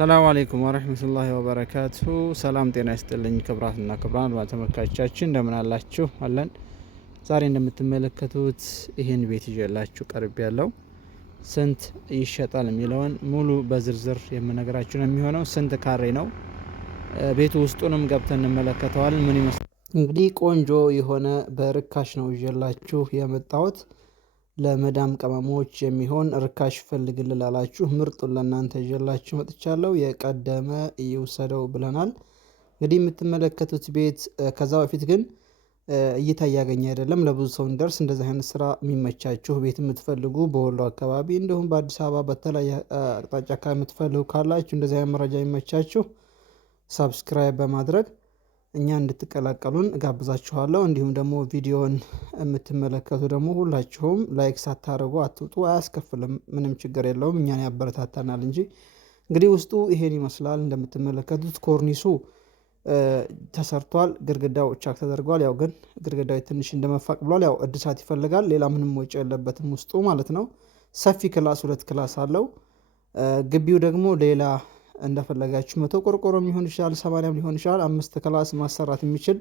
ሰላም አለይኩም ወረህመቱላሂ ወበረካቱ። ሰላም ጤና ይስጥልኝ ክብራትና ክብራን ተመልካቾቻችን እንደምን አላችሁ? አለን። ዛሬ እንደምትመለከቱት ይህን ቤት ይዤላችሁ ቀርብ ያለው ስንት ይሸጣል የሚለውን ሙሉ በዝርዝር የምነግራችሁ ነው የሚሆነው። ስንት ካሬ ነው ቤቱ፣ ውስጡንም ገብተን እንመለከተዋለን። ምን ይመስላል እንግዲህ ቆንጆ የሆነ በርካሽ ነው ይዤላችሁ የመጣሁት። ለመዳም ቅመሞች የሚሆን ርካሽ ፈልግልን ላላችሁ ምርጡን ለእናንተ ይዤላችሁ መጥቻለሁ። የቀደመ ይውሰደው ብለናል። እንግዲህ የምትመለከቱት ቤት ከዛ በፊት ግን እይታ እያገኘ አይደለም። ለብዙ ሰው እንደርስ እንደዚህ አይነት ስራ የሚመቻችሁ ቤት የምትፈልጉ በወሎ አካባቢ እንዲሁም በአዲስ አበባ በተለያየ አቅጣጫ አካባቢ የምትፈልጉ ካላችሁ እንደዚህ አይነት መረጃ የሚመቻችሁ ሳብስክራይብ በማድረግ እኛ እንድትቀላቀሉን እጋብዛችኋለሁ። እንዲሁም ደግሞ ቪዲዮን የምትመለከቱ ደግሞ ሁላችሁም ላይክ ሳታደርጉ አትውጡ፣ አያስከፍልም፣ ምንም ችግር የለውም፣ እኛን ያበረታታናል እንጂ። እንግዲህ ውስጡ ይሄን ይመስላል። እንደምትመለከቱት ኮርኒሱ ተሰርቷል፣ ግድግዳው ቻክ ተደርጓል። ያው ግን ግድግዳው ትንሽ እንደመፋቅ ብሏል። ያው እድሳት ይፈልጋል። ሌላ ምንም ወጪ የለበትም ውስጡ ማለት ነው። ሰፊ ክላስ 2 ክላስ አለው። ግቢው ደግሞ ሌላ እንደፈለጋችሁ 100 ቆርቆሮም ሊሆን ይችላል፣ 80 ሊሆን ይችላል። 5 ክላስ ማሰራት የሚችል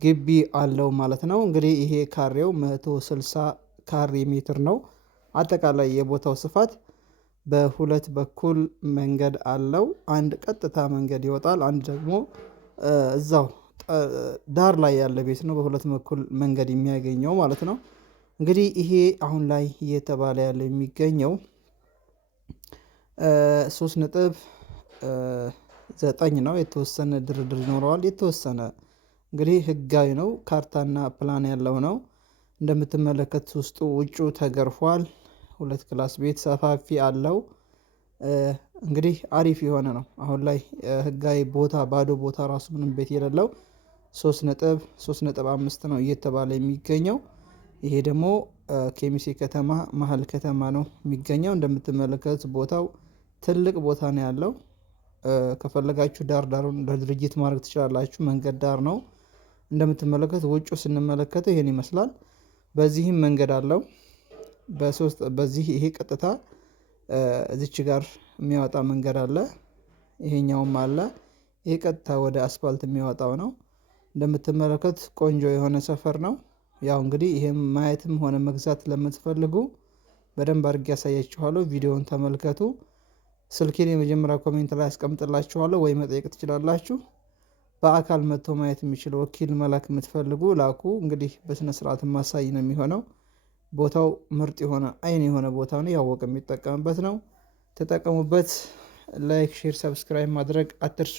ግቢ አለው ማለት ነው። እንግዲህ ይሄ ካሬው 160 ካሬ ሜትር ነው። አጠቃላይ የቦታው ስፋት በሁለት በኩል መንገድ አለው። አንድ ቀጥታ መንገድ ይወጣል፣ አንድ ደግሞ እዛው ዳር ላይ ያለ ቤት ነው፣ በሁለት በኩል መንገድ የሚያገኘው ማለት ነው። እንግዲህ ይሄ አሁን ላይ እየተባለ ያለው የሚገኘው 3.9 ነው። የተወሰነ ድርድር ይኖረዋል። የተወሰነ እንግዲህ ህጋዊ ነው። ካርታና ፕላን ያለው ነው። እንደምትመለከቱት ውስጡ ውጩ ተገርፏል። 2 ክላስ ቤት ሰፋፊ አለው። እንግዲህ አሪፍ የሆነ ነው። አሁን ላይ ህጋዊ ቦታ ባዶ ቦታ ራሱ ምንም ቤት የሌለው 3.5 ነው እየተባለ የሚገኘው። ይሄ ደግሞ ኬሚሴ ከተማ መሀል ከተማ ነው የሚገኘው። እንደምትመለከቱት ቦታው ትልቅ ቦታ ነው ያለው። ከፈለጋችሁ ዳር ዳሩን ለድርጅት ማድረግ ትችላላችሁ። መንገድ ዳር ነው። እንደምትመለከቱት ውጩ ስንመለከተው ይሄን ይመስላል። በዚህም መንገድ አለው። በዚህ ይሄ ቀጥታ እዚች ጋር የሚያወጣ መንገድ አለ። ይሄኛውም አለ። ይሄ ቀጥታ ወደ አስፋልት የሚያወጣው ነው። እንደምትመለከቱት ቆንጆ የሆነ ሰፈር ነው። ያው እንግዲህ ይሄም ማየትም ሆነ መግዛት ለምትፈልጉ በደንብ አድርጌ ያሳያችኋለሁ። ቪዲዮውን ተመልከቱ። ስልኬን የመጀመሪያ ኮሜንት ላይ አስቀምጥላችኋለሁ ወይ መጠየቅ ትችላላችሁ። በአካል መጥቶ ማየት የሚችል ወኪል መላክ የምትፈልጉ ላኩ። እንግዲህ በስነ ስርዓት ማሳይ ነው የሚሆነው። ቦታው ምርጥ የሆነ አይን የሆነ ቦታ ነው። ያወቀ የሚጠቀምበት ነው። ተጠቀሙበት። ላይክ፣ ሼር፣ ሰብስክራይብ ማድረግ አትርሱ።